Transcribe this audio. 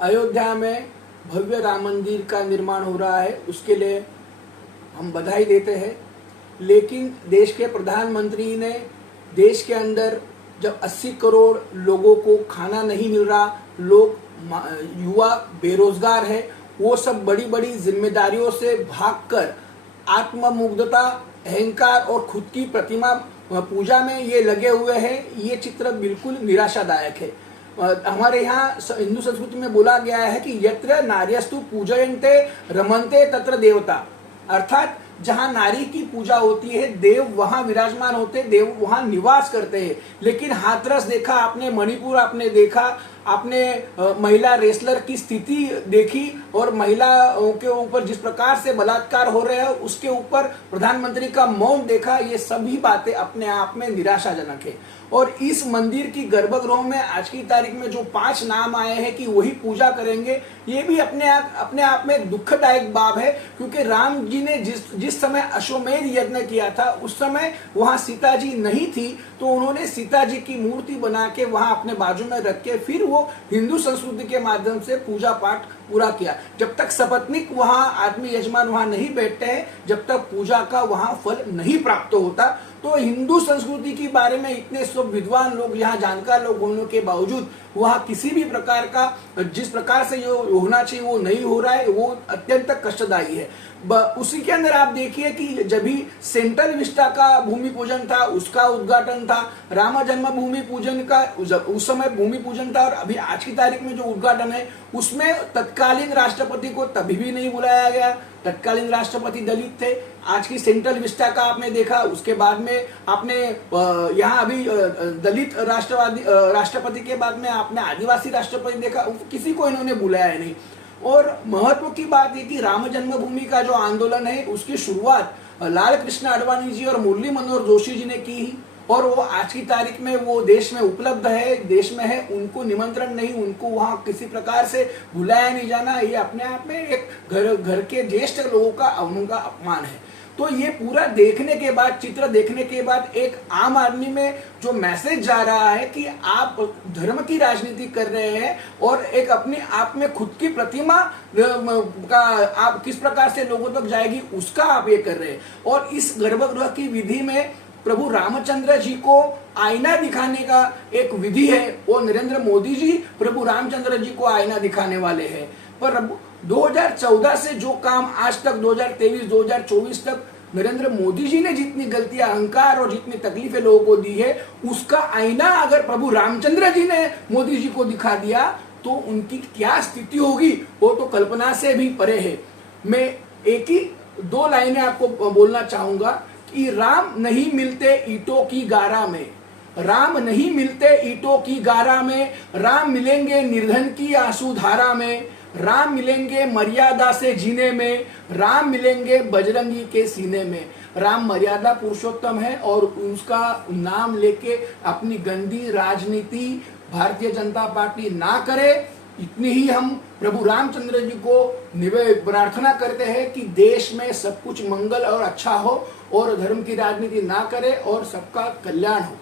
अयोध्या में भव्य राम मंदिर का निर्माण हो रहा है, उसके लिए हम बधाई देते हैं। लेकिन देश के प्रधानमंत्री ने देश के अंदर जब 80 करोड़ लोगों को खाना नहीं मिल रहा, लोग युवा बेरोजगार है, वो सब बड़ी बड़ी जिम्मेदारियों से भागकर आत्ममुग्धता, अहंकार और खुद की प्रतिमा पूजा में ये लगे हुए हैं, ये चित्र बिल्कुल निराशादायक है। हमारे यहाँ हिंदू संस्कृति में बोला गया है कि यत्र नार्यस्तु पूजयन्ते रमन्ते तत्र देवता, अर्थात जहाँ नारी की पूजा होती है, देव वहाँ विराजमान होते, देव वहाँ निवास करते हैं। लेकिन हाथरस देखा आपने, मणिपुर आपने देखा, आपने महिला रेसलर की स्थिति देखी और महिलाओं के ऊपर जिस प्रकार से बलात्कार हो रहे हैं उसके ऊपर प्रधानमंत्री का मौन देखा। ये सभी बातें अपने आप में निराशाजनक है। और इस मंदिर की गर्भगृह में आज की तारीख में जो 5 नाम आए हैं कि वही पूजा करेंगे, ये भी अपने आप में दुखदायक बात है। क्योंकि राम जी ने जिस समय अश्वमेध यज्ञ किया था उस समय वहां सीता जी नहीं थी, तो उन्होंने सीता जी की मूर्ति बना के वहां अपने बाजू में रख के फिर वो हिंदू संस्कृति के माध्यम से पूजा पाठ पूरा किया। जब तक सपत्निक वहां आदमी यजमान वहां नहीं बैठते हैं, जब तक पूजा का वहां फल नहीं प्राप्त होता। तो हिंदू संस्कृति के बारे में इतने सब विद्वान लोग, यहाँ जानकार लोग होने के बावजूद वहां किसी भी प्रकार का जिस प्रकार से जो होना चाहिए वो नहीं हो रहा है, वो अत्यंत कष्टदायी है। उसी के अंदर आप देखिए कि जब भी सेंट्रल विस्टा का भूमि पूजन था, उसका उद्घाटन था, राम जन्मभूमि पूजन का उस समय भूमि पूजन था, और अभी आज की तारीख में जो उद्घाटन है उसमें तत्कालीन राष्ट्रपति को तभी भी नहीं बुलाया गया। तत्कालीन राष्ट्रपति दलित थे। आज की सेंट्रल विस्टा का आपने देखा, उसके बाद में आपने यहाँ अभी दलित राष्ट्रपति के बाद में आपने आदिवासी राष्ट्रपति देखा, किसी को इन्होंने बुलाया नहीं। और महत्व की बात है कि राम जन्मभूमि का जो आंदोलन है उसकी शुरुआत लाल कृष्ण आडवाणी जी और मुरली मनोहर जोशी जी ने की, और वो आज की तारीख में वो देश में उपलब्ध है, देश में है, उनको निमंत्रण नहीं, उनको वहां किसी प्रकार से बुलाया नहीं जाना, ये अपने आप में एक घर के ज्येष्ठ लोगों का उनका अपमान है। तो ये पूरा देखने के बाद, चित्र देखने के बाद एक आम आदमी में जो मैसेज जा रहा है कि आप धर्म की राजनीति कर रहे हैं और एक अपने आप में खुद की प्रतिमा का आप किस प्रकार से लोगों तक जाएगी उसका आप ये कर रहे हैं। और इस गर्भगृह की विधि में प्रभु रामचंद्र जी को आईना दिखाने का एक विधि है, वो नरेंद्र मोदी जी प्रभु रामचंद्र जी को आईना दिखाने वाले हैं। पर 2014 से जो काम आज तक 2023-2024 तक नरेंद्र मोदी जी ने जितनी गलतियां, अहंकार और जितनी तकलीफें लोगों को दी है, उसका आईना अगर प्रभु रामचंद्र जी ने मोदी जी को दिखा दिया तो उनकी क्या स्थिति होगी वो तो कल्पना से भी परे है। मैं एक ही 2 लाइनें आपको बोलना चाहूंगा कि राम नहीं मिलते ईंटों की गारा में, राम नहीं मिलते ईंटों की गारा में, राम मिलेंगे निर्धन की आंसू धारा में, राम मिलेंगे मर्यादा से जीने में, राम मिलेंगे बजरंगी के सीने में। राम मर्यादा पुरुषोत्तम है और उसका नाम लेके अपनी गंदी राजनीति भारतीय जनता पार्टी ना करे, इतनी ही हम प्रभु रामचंद्र जी को प्रार्थना करते हैं कि देश में सब कुछ मंगल और अच्छा हो और धर्म की राजनीति ना करे और सबका कल्याण हो।